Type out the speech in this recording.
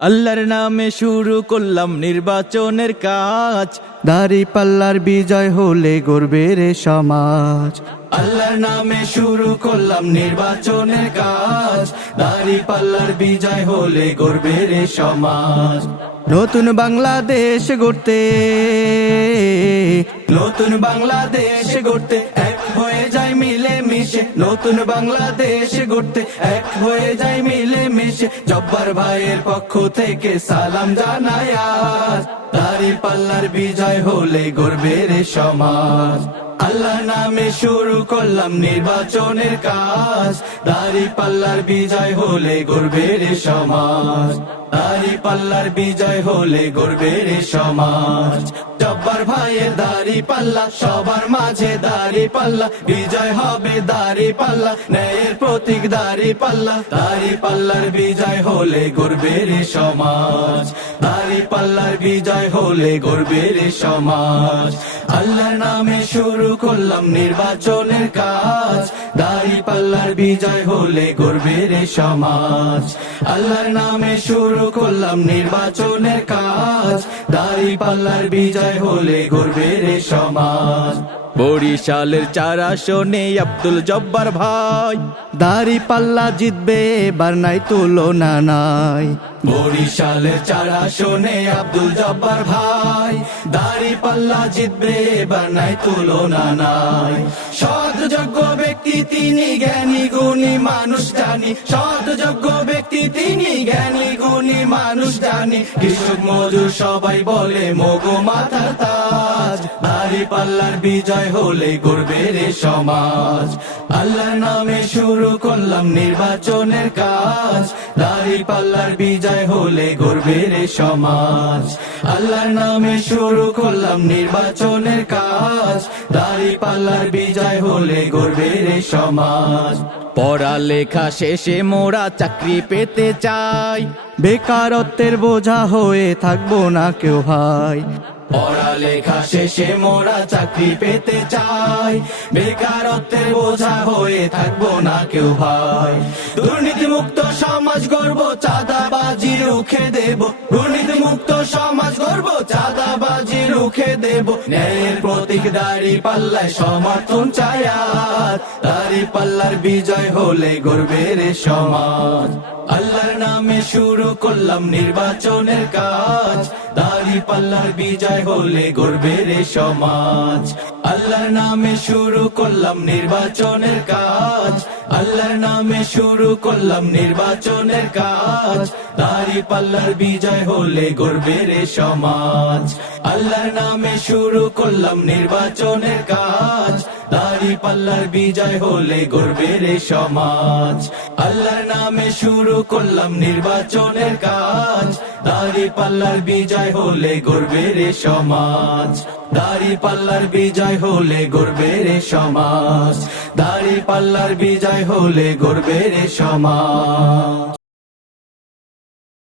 আল্লাহর নামে শুরু করলাম নির্বাচনের কাজ। দাড়ি পাল্লার বিজয় হলে গর্বে রে সমাজ। আল্লাহর নামে শুরু করলাম নির্বাচনের কাজ। দাড়ি পাল্লার বিজয় হলে গর্বে রে সমাজ। নতুন বাংলাদেশ গড়তে, নতুন বাংলাদেশ গড়তে এক হয়ে যায় মিলে মিশে নতুন বাংলাদেশ গড়তে এক হয়ে যায় মিলে মিশে জব্বার ভাইয়ের পক্ষ থেকে সালাম জানায় দাড়ি পাল্লার বিজয় হলে গর্বে রে সমাজ। আল্লাহ নামে শুরু করলাম নির্বাচনের কাজ। দাড়ি পাল্লার বিজয় হলে গর্বে রে সমাজ। দাড়ি পাল্লার বিজয় হলে গর্বে রে সমাজ। জব্বার ভাইয়ের দাড়ি পাল্লা, সবার মাঝে দাড়ি পাল্লা, বিজয় হবে দাড়ি পাল্লা, ন্যায়ের প্রতীক দাড়ি পাল্লা, দাড়ি পাল্লার বিজয় হলে গর্বে রে সমাজ, দাড়ি পাল্লার বিজয় হলে গর্বে রে সমাজ। আল্লাহর নামে শুরু করলাম নির্বাচনের কাজ দাড়ি পাল্লার বিজয় হলে গর্বে রে সমাজ। আল্লাহর নামে শুরু করলাম নির্বাচনের কাজ। দাড়ি পাল্লার বিজয় হলে গর্বে রে সমাজ। বরিশালের চার আসনে আব্দুল জব্বার ভাই। দাড়ি পাল্লা জিতবে এবার নাই তুলনা নাই। বরিশালের চার আসনে আব্দুল জব্বার ভাই। দাড়ি পাল্লা জিতবে এবার নাই তুলনা নাই। তিনি জ্ঞানী গুণী মানুষ জানি। সৎযোগ্য ব্যক্তি তিনি জ্ঞানী গুণী মানুষ জানি। কৃষক মজুর সবাই বলে, মগো মাথা তাজ। দাড়ি পাল্লার বিজয় হলে গর্বে রে সমাজ। আল্লাহর নামে শুরু করলাম নির্বাচনের কাজ। দাড়ি পাল্লার বিজয় হলে গর্বে রে সমাজ। আল্লাহর নামে শুরু করলাম নির্বাচনের কাজ। দাড়ি পাল্লার বিজয় হলে গর্বে রে সমাজ। পড়ালেখা শেষে মোরা চাকরি পেতে চাই। বেকারত্বের বোঝা হয়ে থাকব না কেউ ভাই। পড়ালেখা শেষে মোরা চাকরি পেতে চাই। বেকারত্বের বোঝা হয়ে থাকব না কেউ ভাই। দুর্নীতি মুক্ত সমাজ গর্ব চাঁদাবাজি রুখে দেব। দুর্নীতি মুক্ত সমাজ গর্ব চাঁদাবাজি রুখে দেব। ন্যায়ের প্রতীক দাড়ি পাল্লায় সমর্থন চায় আর। দাড়ি পাল্লার বিজয় হলে গর্বের সমাজ। আল্লাহর নামে শুরু করলাম নির্বাচনের কাজ। দাড়ি পাল্লার বিজয় হলে গর্বের সমাজ। আল্লাহর নামে শুরু করলাম নির্বাচনের কাজ। আল্লাহর নামে শুরু করলাম নির্বাচনের কাজ। দাড়ি পাল্লার বিজয় হলে গর্বের সমাজ। আল্লাহর নামে শুরু করলাম নির্বাচনের কাজ। দাড়ি পাল্লার বিজয় হলে গর্বের সমাজ। আল্লাহর নামে শুরু করলাম নির্বাচনের কাজ। দাড়ি পাল্লার বিজয় হলে গর্বের সমাজ। দাড়ি পাল্লার বিজয় হলে গর্বের সমাজ। দাড়ি পাল্লার বিজয় হলে গর্বের সমাজ।